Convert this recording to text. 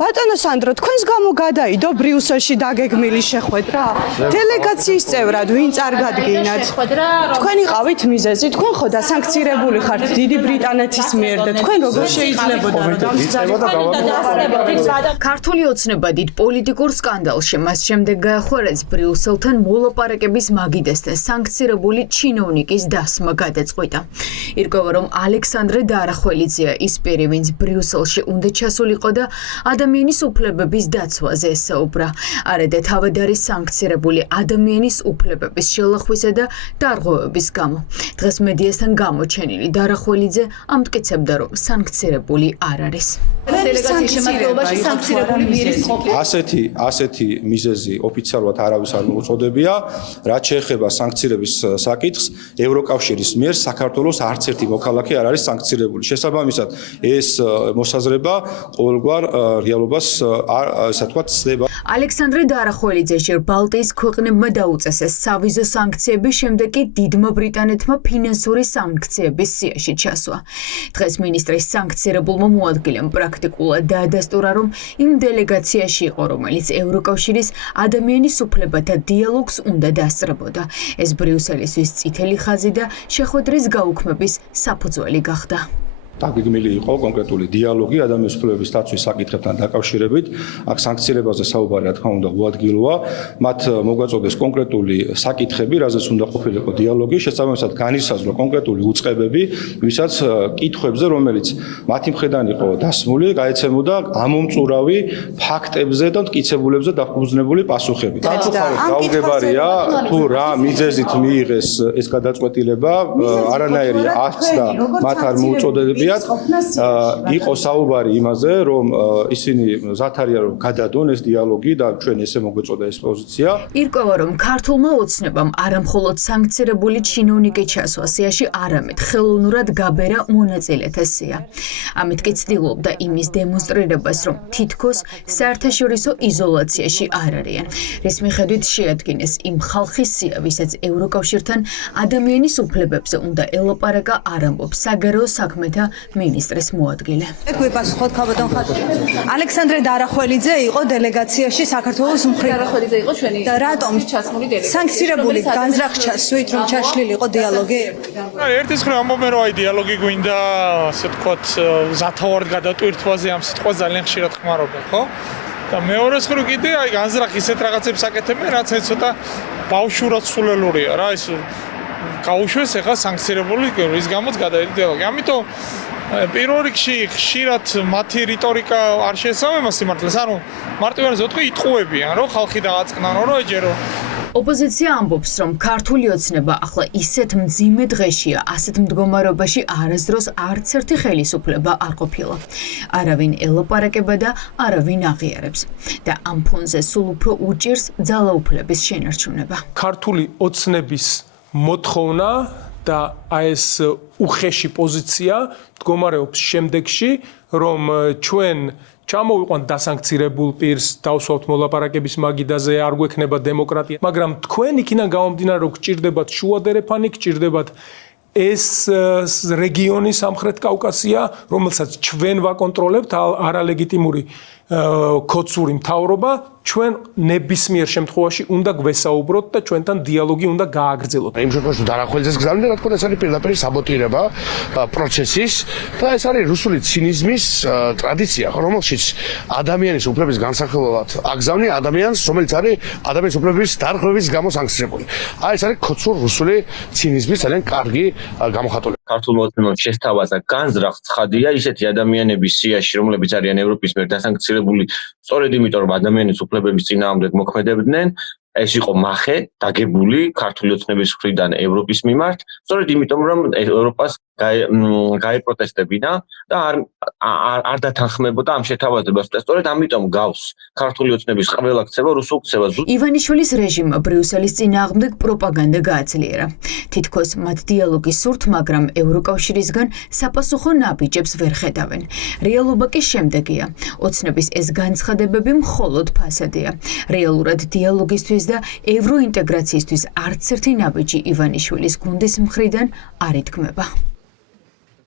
ბატონო სანდრო, თქვენს გამო გადაიდო ბრიუსელში დაგეგმილი შეხვედრა? დელეგაციის წევრად ვინ წარგადგინათ? თქვენ იყავით მიზეზი, თქვენ ხო დასანქცირებული ხართ დიდი ბრიტანეთის მიერ და თქვენ როგორ შეიძლებოდა რომ დამსჯელოთ? ქართული ოცნება დიდ პოლიტიკურ სკანდალში მას შემდეგ გაახურეს ბრიუსელთან მოლაპარაკების მაგიდესთან სანქცირებული ჩინოვნიკის დასმა გადაწყვიტა. ირკვევა რომ ალექსანდრე დარახველიძეა ის პირი, ვინც ბრიუსელში უნდა ჩასულიყო და ადამიანის უფლებების დაცვაზე ესაუბრა. არადა თავად არის სანქცირებული ადამიანის უფლებების შელახვისა და დარღვევების გამო. დღეს მედიასთან გამოჩენილი დარახველიძე ამტკიცებდა, რომ სანქცირებული არ არის. ასეთი მიზეზი ოფიციალურად არავის არ მოუწოდებია, რაც შეეხება სანქცირების საკითხს, ევროკავშირის მიერ საქართველოს არც ერთი მოქალაქე არ არის სანქცირებული. შესაბამისად, ეს მოსაზრება ყოველგვარ რეალობას ასე ვთქვათ, ცდება. ალექსანდრე დარახველიძე ბალტიის ქვეყნებმა დაუწესეს სავიზო სანქციების შემდეგ კი დიდმა ბრიტანეთმა ფინანსური სანქციების სიაში ჩასვა. დღეს მინისტრის სანქცირებულმა მოადგილემ პრაქტიკულად დაადასტურა, რომ იმ დელეგაციაში იყო, რომელიც ევროკავშირის ადამიანის უფლებათა დიალოგს უნდა დასწრებოდა. ეს ბრიუსელისთვის წითელი ხაზი და შეხვედრის გაუქმების საფუძველი გახდა. დაგეგმილი იყო კონკრეტული დიალოგი ადამიანის უფლებების დაცვის საკითხებთან დაკავშირებით. აქ სანქცირებაზე საუბარი, რა თქმა უნდა, უადგილოა. მათ მოგვაწოდეს კონკრეტული საკითხები, რაზეც უნდა ყოფილიყო დიალოგი, შესაბამისად განისაზღვრა კონკრეტული უწყებები, ვისაც კითხვებზე, რომელიც მათი მხრიდან იყო დასმული, გაეცემოდა ამომწურავი ფაქტებზე და მტკიცებულებზე დაფუძნებული პასუხები. გაუგებარია, თუ რა მიზეზით მიიღეს ეს გადაწყვეტილება, არანაირი აქცია მათ არ მოუწოდებია. იყო საუბარი იმაზე, რომ ისინი მზად არიან რომ გადადონ ეს დიალოგი და ჩვენ ესე მოგვეწოდა ეს პოზიცია. ირკვევა რომ ქართულმა ოცნებამ არამხოლოდ სანქცირებული ჩინოვნიკი ჩასვა სიაში, არამედ ხელოვნურად გაბერა მონაწილეთა სია. ამით კი ცდილობდა იმის დემონსტრირებას, რომ თითქოს საერთაშორისო იზოლაციაში არ არიან. რის მიხედვით შეადგინეს იმ ხალხის სია, ვისაც ევროკავშირთან ადამიანის უფლებებზე უნდა ელაპარაკა, არ ამბობს საგარეო საქმეთა მინისტრის მოადგილე. გვიპასუხოთ ქაბატონ ხატი. ალექსანდრე დარახველიძე იყო დელეგაციაში საქართველოს მხრიდან. დარახველიძე იყო ჩვენი და რატომ ჩასმული დელეგაცია? სანქცირებული განზრახ ჩასვით რომ ჩაშლილი იყო დიალოგი? ერთის მხრივ ამბობენ რომ აი დიალოგი გვინდა, ასე ვთქვათ, ზათავად გადატვირთვაზე ამ სიტყვას ძალიან ხშირად ხმარობენ, ხო? და მეორეს მხრივ კიდე აი განზრახ ისეთ რაღაცებს აკეთებენ, რაც ცოტა ბავშვურად სულელურია რა, ის გაუშვეს ახლა სანქცირებული, რის გამოც გადაიდგა დიალოგი. ამიტომ პირველ რიგში ხშირად მათი რიტორიკა არ შეესაბამება სიმართლეს, ანუ მარტივად უთქვი იტყუებიან, რომ ხალხი დაგაწყნან, რომ ეჯერო. ოპოზიცია ამბობს, რომ ქართული ოცნება ახლა ისეთ მძიმე დღეშია, ასეთ მდგომარეობაში არასდროს არც ერთი ხელისუფლება არ ყოფილა. არავინ ელაპარაკება და არავინ აღიარებს. და ამ ფონზე სულ უფრო უჭირს ძალაუფლების შენარჩუნება. ქართული ოცნების მოთხოვნა და ეს უხეში პოზიცია მდგომარეობს შემდეგში, რომ ჩვენ ჩამოვიყვანთ დასანქცირებულ პირს, დავსვავთ მოლაპარაკების მაგიდაზე, არ გვექნება დემოკრატია, მაგრამ თქვენ იქიდან გამომდინარე, რომ გჭირდებათ შუადერეფანი, გჭირდებათ ეს რეგიონი სამხრეთ კავკასია, რომელსაც ჩვენ ვაკონტროლებთ, არალეგიტიმური ქოცური მთავრობა, ჩვენ ნებისმიერ შემთხვევაში უნდა გვესაუბროთ და ჩვენთან დიალოგი უნდა გააგრძელოთ. იმ შემთხვევაში დარახველიძეს გზავნიდა, რა თქმა უნდა, ეს არის პირდაპირ საბოტირება პროცესის და ეს არის რუსული ცინიზმის ტრადიცია, რომელშიც ადამიანის უფლების განსახილველად აგზავნი ადამიანს, რომელიც არის ადამიანის უფლების დარღვევის გამო სანქცირებული. ეს არის ქოცურ რუსული ცინიზმის ძალიან კარგი გამოხატულება. ქართულმა ოცნებამ შესთავაზა განზრახ ცხადია ისეთი ადამიანების სიაში, რომლებიც არიან ევროპის მიერ დასანქცირებული, სწორედ იმიტომ, რომ ადამიანის უფლებების წინააღმდეგ მოქმედებდნენ, ეს იყო მახე დაგებული ქართული ოცნების მხრიდან ევროპის მიმართ, სწორედ იმიტომ, რომ ევროპას გაეპროტესტებინა და არ დათანხმებოდა ამ შეთავაზებას და სწორედ ამიტომ გავს ქართული ოცნების ყველა ქცევა რუსულ ქცევას. ივანიშვილის რეჟიმმა ბრიუსელის წინააღმდეგ პროპაგანდა გააძლიერა. თითქოს მათ დიალოგის სურთ, მაგრამ ევროკავშირისგან საპასუხო ნაბიჯებს ვერ ხედავენ. რეალობა კი შემდეგია. ოცნების ეს განცხადებები მხოლოდ ფასადია. რეალურად დიალოგისთვის და ევროინტეგრაციისთვის არც ერთი ნაბიჯი ივანიშვილის გუნდის მხრიდან არ ითქმება.